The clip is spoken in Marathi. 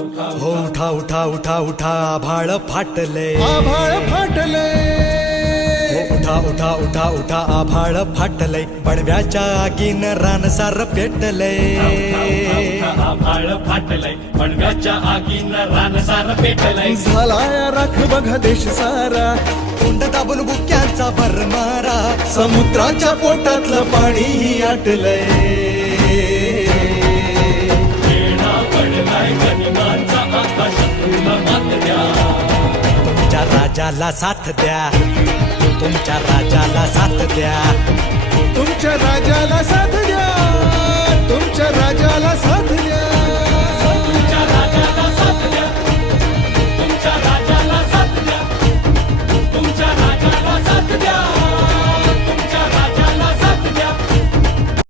हो उठा उठा उठा उठा आभाळ फाटले आभाळ फाटले हो उठा उठा उठा उठा आभाळ फाटले बडव्याच्या आगीन रानसार पेटले आभाळ फाटलंय पडव्याच्या आगीन रानसार पेटलंय झालाय राख बघा देश सारा तोंड दाबून बुक्यांचा भरमारा समुद्राच्या पोटातलं पाणी आटलंय वेळा पडलाय गनिमांचा आकाशातून मात द्या तुमच्या राजाला साथ द्या तुमच्या राजाला साथ द्या तुमच्या राजाला साथ